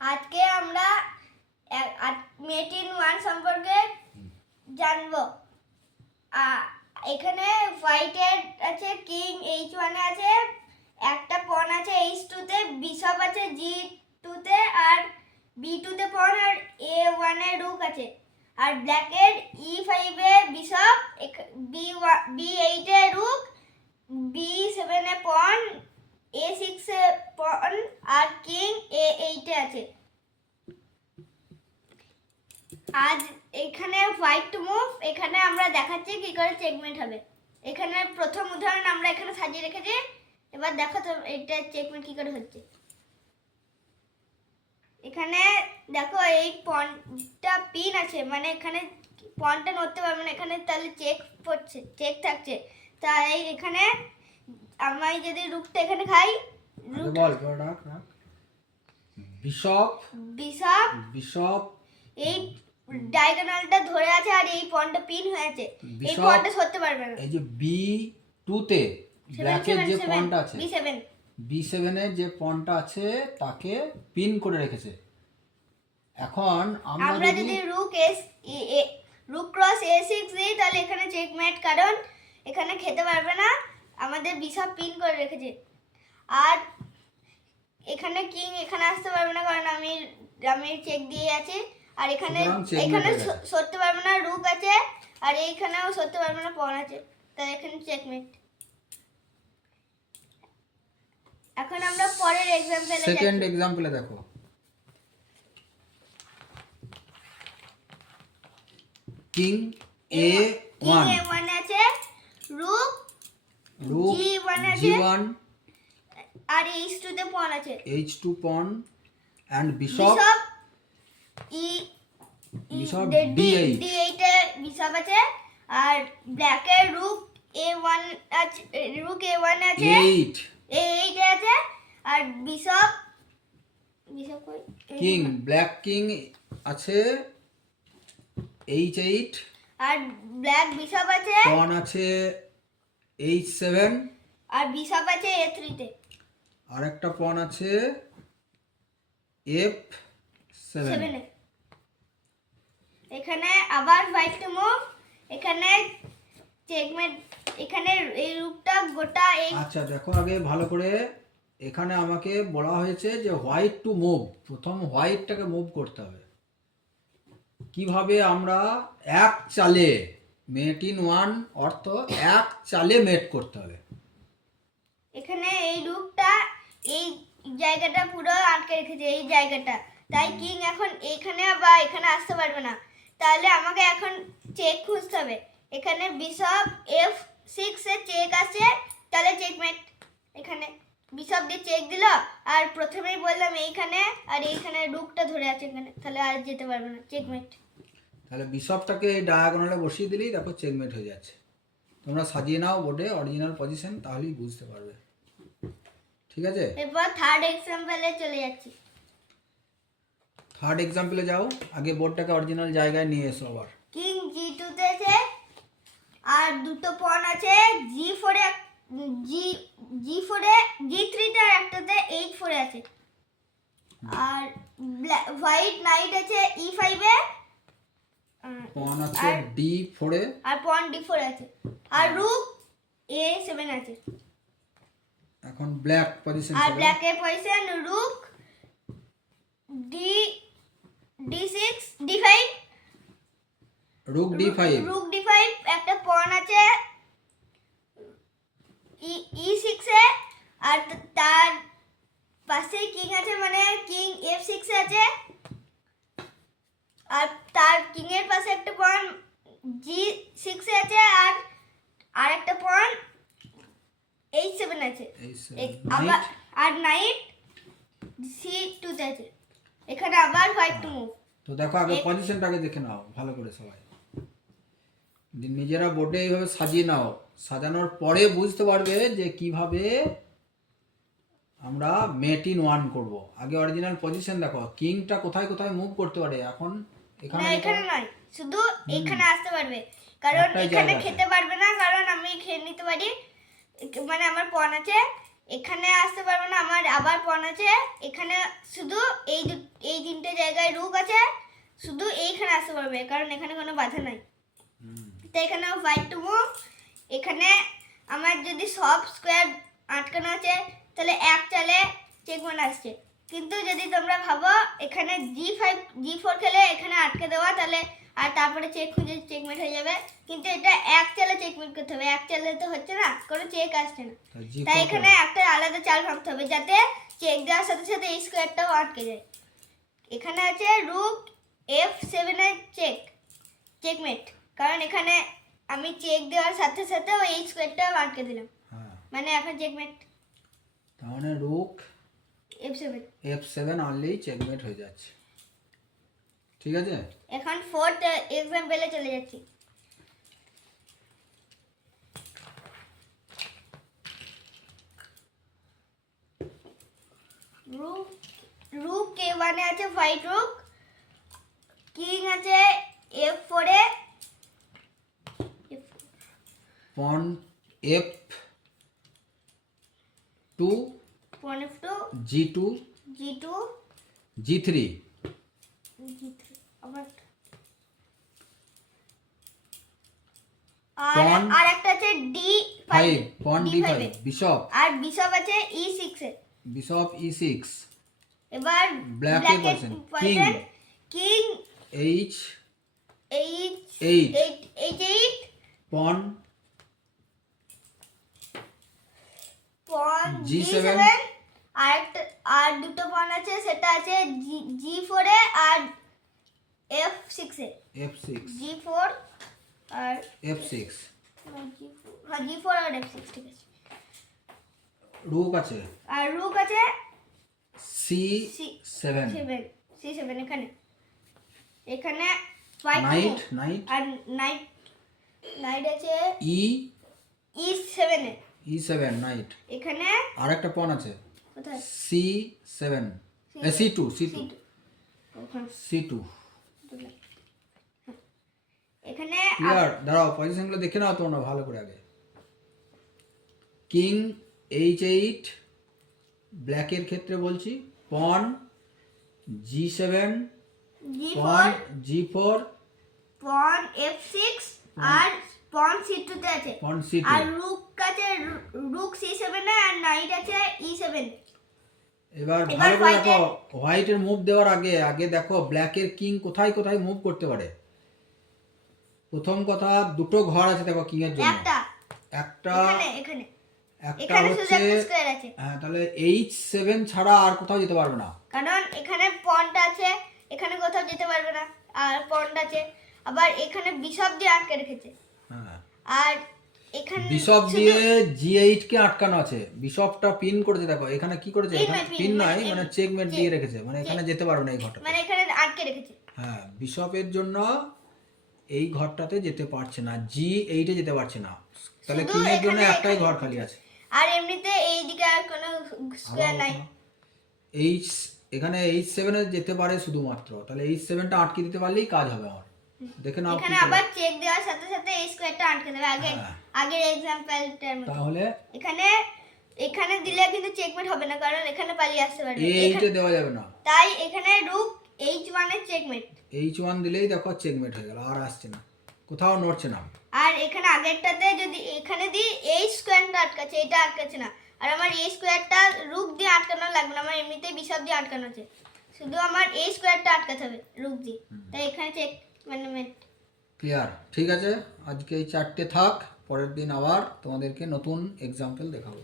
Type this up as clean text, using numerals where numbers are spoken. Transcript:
আজকে আমরা মেট in one সম্পর্কে জানবো। এখানে হোয়াইটের আছে কিং H1 এ আছে, একটা পন আছে H2 তে, বিশপ আছে G2 তে, আর B2 তে পন, আর A1 এ রুক আছে। আর ব্ল্যাকের E5 এ বিশপ, B8 এ রুক, B7 এ পন, A6 এ পন, আর কিং A8 এ আছে। আজ এখানে হোয়াইট টু মুভ, এখানে আমরা দেখাচ্ছি কি করে চেকমেট হবে। এখানে প্রথম উদাহরণ আমরা এখানে সাজিয়ে রেখেছি, এবার দেখো তো এটা চেকমেট কি করে হচ্ছে। এখানে দেখো এই পয়েন্টটা পিন আছে, মানে এখানে পয়েন্টটা নড়তে পারবে না, এখানে তাহলে চেক পড়ছে, চেক থাকছে। তাই এখানে আমি যদি রুকটা এখানে খাই, বল রাখ রাখ, বিশপ বিশপ বিশপ এই ডায়াগোনালটা ধরে আছে, আর এই পয়েন্টটা পিন হয়ে আছে, এই পয়েন্টটা সরতে পারবে না। এই যে B2 তে ব্ল্যাকের যে পয়েন্টটা আছে, B7 এর যে পয়েন্টটা আছে তাকে পিন করে রেখেছে। এখন আমরা যদি রুক ক্রস A6 দিই তাহলে এখানে চেকমেট, কারণ এখানে খেতে পারবে না, আমাদের বিশপ পিন করে রেখেছে। আর এখানে কিং এখানে আসতে পারবে না, কারণ আমি চেক দিয়ে আছি। আর এখানে সরতে পারবে না, রুক আছে, আর এইখানেও সরতে পারবে না, পন আছে, তাই এখানে চেকমেট। এখন আমরা পরের এক্সাম্পলে যাচ্ছি। সেকেন্ড এক্সাম্পলে দেখো, কিং A1 আছে, রুক G1 আছে, আর H2 তে পন আছে, H2 pawn and bishop D8 A bishop আছে। আর ব্ল্যাকের রুক A1 আছে, A8 এ আছে, আর বিশপ কই, কিং ব্ল্যাক কিং আছে H8, আর ব্ল্যাক বিশপ আছে, পন আছে H7, আর বিশপ আছে A3 তে, আর একটা পন আছে F7 এ। এখানে আবার হোয়াইট টু মুভ, এখানে চেকমেট, এখানে এই রুকটা গোটা এই। আচ্ছা দেখো আগে ভালো করে, এখানে আমাকে বলা হয়েছে যে হোয়াইট টু মুভ, প্রথম হোয়াইটটাকে মুভ করতে হবে। কিভাবে আমরা এক চালে মেট ইন ওয়ান অর্থ এক চালে মেট করতে হবে। এখানে এই রুকটা এই জায়গাটা পুরো আটকে রেখেছে, এই জায়গাটা, তাই কিং এখন এখানে বা এখানে আসতে পারবে না। তাহলে আমাকে এখন চেক খুঁজতে হবে। এখানে বিশপ F6 এ চেক আছে, তাহলে চেকমেট। এখানে বিশপ দিয়ে চেক দিল, আর প্রথমেই বললাম এইখানে, আর এইখানে রুকটা ধরে আছে এখানে, তাহলে আর যেতে পারবে না, চেকমেট। তাহলে বিশপটাকে ডায়াগোনালে বসিয়ে দিলেই দেখো চেকমেট হয়ে যাচ্ছে। তোমরা সাজিয়ে নাও বোর্ডে অরিজিনাল পজিশন, তাহলেই বুঝতে পারবে। ঠিক আছে, এরপর থার্ড এক্সাম্পলে চলে যাচ্ছি। থার্ড এক্সাম্পলে যাও, আগে বোর্ডটাকে অরিজিনাল জায়গায় নিয়ে এসো আবার। কিং G2 তে আছে, আর দুটো পন আছে G4 এ, G4 এ, G3 তে, আর একটাতে H4 এ আছে। আর হোয়াইট নাইট আছে E5 এ, পন আছে D4 এ, আর পন D4 আছে, আর রুক A7 আছে। এখন ব্ল্যাক পজিশন, আর ব্ল্যাকের পজিশন রুক D6 D5, রুক D5, একটা পন আছে E6 এ, আর তার পাশে কিং আছে, মানে কিং F6 এ আছে, আর তার কিং এর পাশে একটা পন G6 এ আছে, আর একটা পন H7 আছে, আর নাইট C2 তে আছে। এখানে আবার হোয়াইট টু মুভ। তো দেখো আগে পজিশনটাকে দেখে নাও ভালো করে সবাই, নিজেরা বোর্ডে এইভাবে সাজিয়ে নাও, সাজানোর পরে বুঝতে পারবে যে কিভাবে আমরা মেট ইন ওয়ান করব। আগে অরিজিনাল পজিশন দেখো, কিংটা কোথায় কোথায় মুভ করতে পারে। এখন এখানে নয়, শুধু এখানে আসতে পারবে, কারণ এখানে খেতে পারবে না, কারণ আমি খেয়ে নিতে পারি, মানে আমার পন আছে। এখানে আসতে পারবে না, আমার আবার পন আছে। এখানে শুধু এই তিনটে জায়গায় রুক আছে, শুধু এইখানে আসতে পারবে কারণ এখানে কোনো বাধা নাই। তো এখানে হোয়াইট টু মুভ, এখানে আমার যদি সব স্কোয়ার আটকানো আছে তাহলে এক চালে চেকমেট আসছে। কিন্তু যদি তোমরা ভাবো এখানে G4 খেলে এখানে আটকে দেওয়া তাহলে আর তারপরে চেক খুঁজে চেকমেট হয়ে যাবে, কিন্তু এটা এক চালে চেকমেট করতে হবে, এক চালে তো হচ্ছে না, কোনো চেক আসছে না। তাই এখানে একটা আলাদা চাল ভাবতে হবে যাতে চেক দেওয়ার সাথে সাথে এই স্কোয়ারটাও আটকে যায়। এখানে আছে রুক F7 এর চেকমেট, কারণ এখানে আমি চেক দেওয়ার সাথে সাথে ওই এই স্কোয়ারটাও আটকে দিলাম, মানে এখন চেকমেট। তাহলে রুক F7 আনলেই চেকমেট হয়ে যাচ্ছে, ঠিক আছে। এখন ফোর্থ এক্সাম্পলে চলে যাচ্ছি। রুক A1 এ আছে হোয়াইট রুক, কিং আছে F4 এ, পন F2 pawn F2, G2 G2, G3 G3 আবার Pawn আর একটা আছে D5, পন D5 বিশপ, আর বিশপ আছে E6 এ। বিশপ E6, এবার ব্ল্যাকের ব্ল্যাকের পজিশন কিং H8 পন G7, আর দুটো পন আছে, সেটা আছে G4 এ আর F6 এ। F6 G4 আর F6 G4 আর F6, ঠিক আছে। রুক আছে আর রুক আছে C7 C7 এখানে নাইট আর নাইট আছে E7 এ, E7 নাইট। এখানে আরেকটা পন আছে কোথায় C7 C2 ওখানে C2 এখানে ক্লিয়ার। দাঁড়াও পজিশনগুলো দেখে নাও তোমরা ভালো করে আগে। কিং H8 ব্ল্যাকের ক্ষেত্রে বলছি, পন G7, পন G4, পন F6 আর পন C2 তে আছে, পন C2 আর রুক আছে রুক C7 এ আর নাইট আছে E7 এ। এবার ভালো করে দেখো হোয়াইটের মুভ দেওয়ার আগে দেখো ব্ল্যাকের কিং কোথায় কোথায় মুভ করতে পারে। প্রথম কথা দুটো ঘর আছে দেখো কিং এর জন্য, একটা এখানে একটা শুধু হচ্ছে একটা স্কয়ার আছে, হ্যাঁ, তাহলে H7 ছাড়া আর কোথাও যেতে পারবে না, কারণ এখানে পনটা আছে, এখানে কোথাও যেতে পারবে না, আর পনটা আছে, আবার এখানে বিশপ দিয়ে আটকে রেখেছে, হ্যাঁ আর এখানে বিশপ দিয়ে G8 কে আটকানো আছে, বিশপটা পিন করেছে দেখো এখানে কি করেছে, এখানে পিন নাই মানে চেকমেট দিয়ে রেখেছে, মানে এখানে যেতে পারবে না এই ঘরটা, মানে এখানে আটকে রেখেছে। হ্যাঁ বিশপের জন্য এই ঘরটাতে যেতে পারছে না, G8 এ যেতে পারছে না, তাহলে কিং এর জন্য একটাই ঘর খালি আছে। আর এমনিতে এই দিকে আর কোনো স্কয়ার নাই, এখানে H7 এ যেতে পারে শুধুমাত্র, তাহলে H7টা আটকে দিতে পারলেই কাজ হবে আমার। দেখে নাও এখানে আবার চেক দেওয়ার সাথে সাথে এই স্কয়ারটা আটকে দেবে, আগের এক্সাম্পলটার মতো। তাহলে এখানে দিলে কিন্তু চেকমেট হবে না, কারণ এখানে পালিয়ে আসতে পারবে, এইটা দেওয়া যাবে না, তাই এখানে রুক H1 এর চেকমেট। H1 দিলেই দেখো চেকমেট হয়ে গেল, আর আসছে না, কোথাও নড়ছে না। আর এখানে আগেরটাতে যদি এখানে দিই এই স্কয়ারটা আটকাচ্ছে, এটা আটকাচ্ছে না, আর আমার এই স্কয়ারটা রুক দিয়ে আটকানো লাগবে না, আমার এমনিতেই বিশপ দিয়ে আটকানো আছে, শুধু আমার এই স্কয়ারটা আটকাতে হবে রুক দিয়ে, তাই এখানে চেক মানে ক্লিয়ার, ঠিক আছে। আজকে এই 4টে থাক, পরের দিন আবার তোমাদেরকে নতুন এক্সাম্পল দেখাবো।